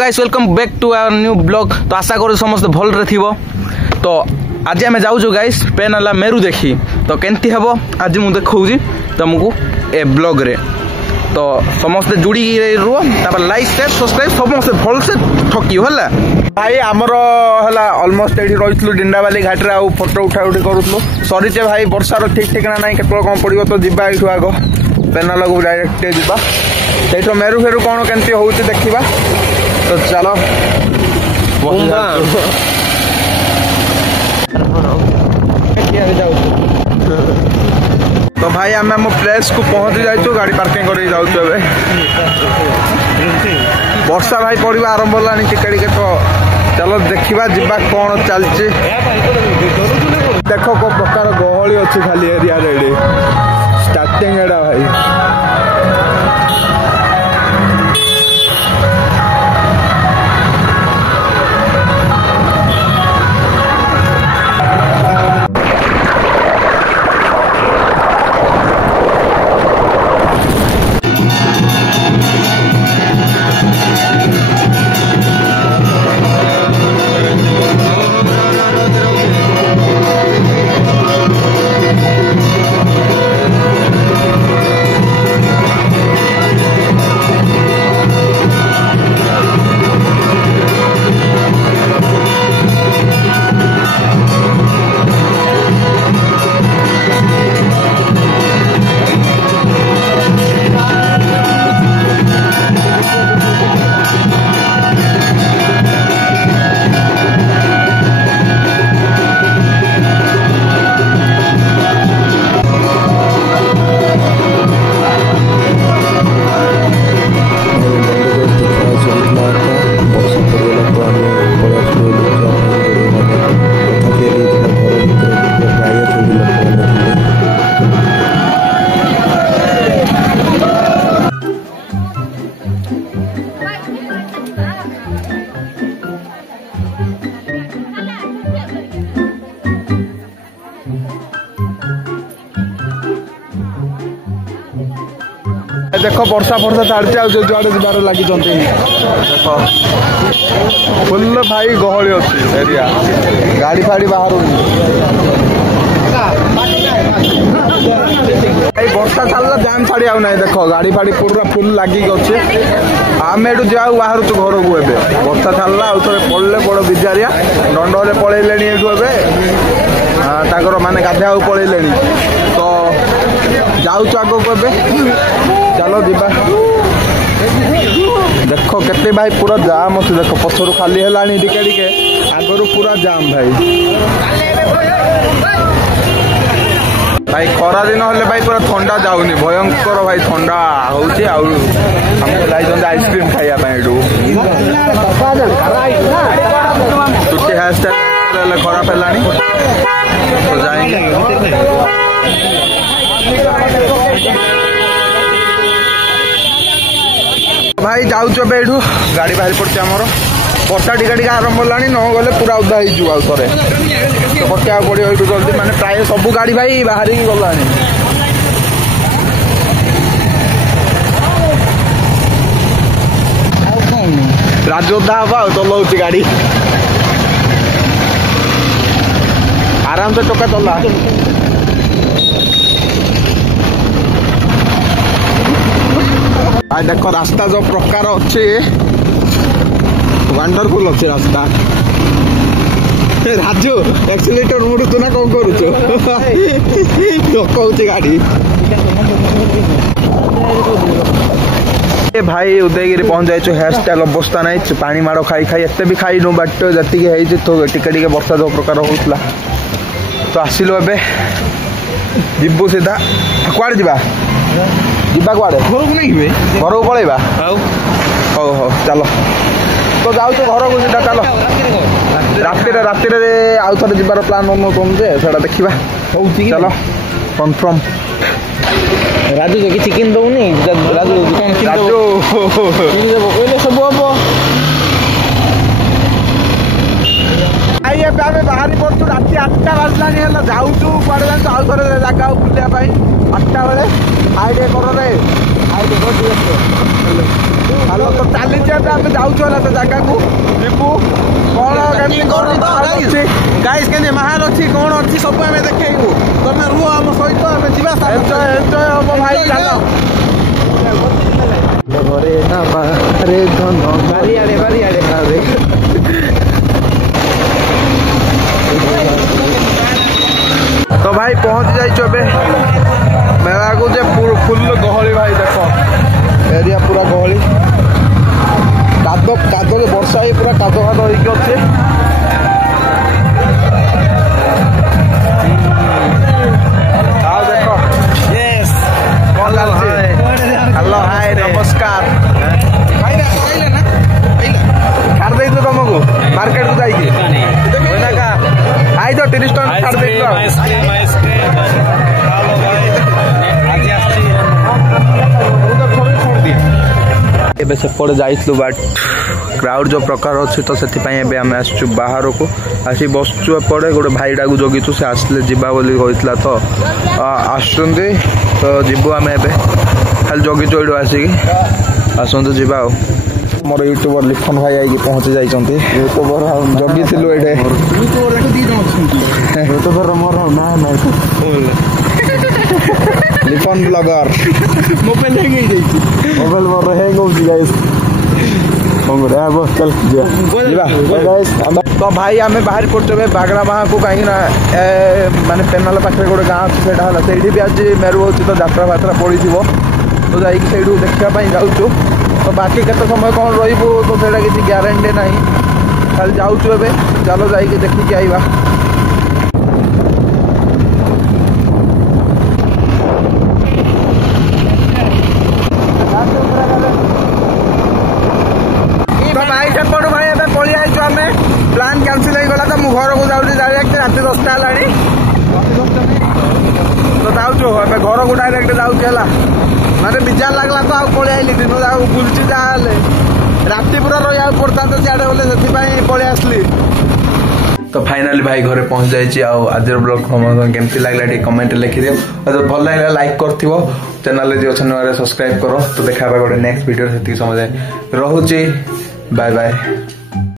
Guys welcome back to our new blog. तो आशा करूँ समस्त भल थी। तो आज आम जाऊँ गाइस पेन है मेरू देखी तो केमती हम आज मुझे देखी तुमको ए ब्लॉग रे। तो समस्ते जुड़ी रुह लाइक शेयर सब्सक्राइब समस्त भल से ठकी है भाई। आमर है अलमोस्ट ये रही डिंडावाली घाट रे आउ फोटो उठा उठी करूँ सरीचे भाई वर्षार ठीक ठिकाना ना केत कौन पड़ो तो जावा यू आग पेनाला को डायरेक्ट जावा से मेरू फेरू कौन केमती हो देखा। तो चलो तो भाई आम आम प्लेस को पहुंची जाइए गाड़ी पार्किंग कर जाऊँ। वर्षा भाई पड़ा आरंभ होलानी टिके टिके। तो चलो देखा जीवा कौन चलती देख को प्रकार गहली अच्छी खाली एरिया स्टार्टिंग एडा भाई। देख वर्षा फर्षा छाड़ी आज जुआड़े जीवार लगी देख फुल भाई गहली अच्छी एरिया गाड़ी फाड़ी बाहर वर्षा छाड़ा जाम छाड़ी आना देख गाड़ी फाड़ी पूरा फुल लगिक अच्छे। आम एटू जाऊ बाहर घर को ए वर्षा छाड़ा आउ थे पड़े बड़ बिजारिया दंडे पलैले ताकर माने गाधा पलैले। तो जाऊँ आग को चलो जीवा देख केते भाई पूरा जाम अच्छे देख पछरू खाली है टिके टिके आगर पूरा जाम भाई। भाई खरा दिन हेल्ले भाई पूरा ठंडा जाऊनी भयंकर भाई ठंडा होची आइसक्रीम खाइबा छुट्टी हेयर स्टाइल खराब है तो जाएंगे भाई जाऊँ एठू गाड़ी बाहर पड़े आमर वर्षा टिका टिका आरंभ होलानी न गले पूरा उदा हो थे तो पकेया पड़ो ये जल्दी माने प्राय सब गाड़ी भाई बाहर ही गलानी। राजोदा हम चलाऊँ गाड़ी आराम से टोका चला। देख रास्ता जो प्रकार अच्छे वंडरफुल अच्छे रास्ता। राजू एक्सीलेटर मुड़ू ना कौन करुचु गाड़ी भाई उदयगिरी पहुंच जाइए हेयर स्टाइल अवस्था ना पानी माड़ खाई खाई एत भी खाई नु बाट जी तो टिके टिके वर्षा जो प्रकार होता। तो आसिलु ए जीवु सीधा कुआड़े जा जीवा कुआड़े घर को नहीं घर को पलैबा हौ हौ चलो। तो जाऊ घर को सीधा चलो राति आउ थे जीवार प्लान बनाऊे से देखा चलो कन्फर्म। राजू जो चिकेन दौनी राजू सब हम बाहरी पड़ू राति 8टा बाजलानी है जाऊँ कड़े जाऊँ आउ थे जगह बुलायापाई 8टा बेले हाई टे कर हाई टे हेलो तो चली आम जाऊँ से जगह को जीवु कौन गाइस के महाल अच्छी कौन अच्छी सब आम देखू तुम रुह आम सहित आम एंजॉय हम भाई चलो घरे ना बाहरे धन बारियाड़े तो भाई पहुंच जाइए मेला को जे फुल गहली भाई देख एरिया पूरा गहली कादो वर्षा ही पूरा कादो होइके अच्छे आओ देखो यस कौन हेलो हाय नमस्कार छाड़ दे तुमको मार्केट को जाइए आई तो 30 टन छाड़ दे एबे सेपटे जाइलु बाट क्राउड जो प्रकार अच्छे तो से आम आसचु बाहर को आसी बसचु एपटे गोटे भाईटा को जगिचु से आसले जीवा बोली कहला तो आसुंदी तो जीवु आम ए खाली जगिचु ये आसिक आसतु जीवा मोर यूट्यूबर लिखन भाई आई पहुंची जाइछंती यूट्यूबर जगी थिलु एठे यूट्यूबर मोर ना ना लिखन ब्लॉगर मोबाइल हैंग हो जाइछि मोबाइल मोर हैंग हो गाइस मंगो रे अब चल जीवा गाइस तो भाई आमे बाहर पड़छबे बागरा माहा को काई ना माने पेनाल पाखरे गोटे गाँ सेटा हला सेठी भी आज मेरु होछि तो यात्रा फात्रा पड़ी थिबो तो जाई सेठू देखिया पई जाउछु तो बाकी केते समय कौन रहिबो तो सेटा किसी ग्यारंटी नहीं खाली जाउछु एबे चलो जाई के देखि के आइबा प्लान कैंसिल हो गला तो मु घर को जाऊँ डायरेक्ट रात 10टा है तो जाऊँ घर को डायरेक्ट जाऊँ माने विचार लगला तो आउ पलि आइली दिन जाऊ बुलची जाले राति पूरा रहा पड़ता सियाड़े बोले से पलि आसली तो फाइनाली भाई घरे पहुंच जाइए आज ब्लॉग केमती लगला कमेंट लिखि दियो तो भल लगे लाइक करथिबो चैनल जे अच्छा सब्सक्राइब करो तो देखा गोटे नेक्स्ट वीडियो से समझ रोचे बाय बाय।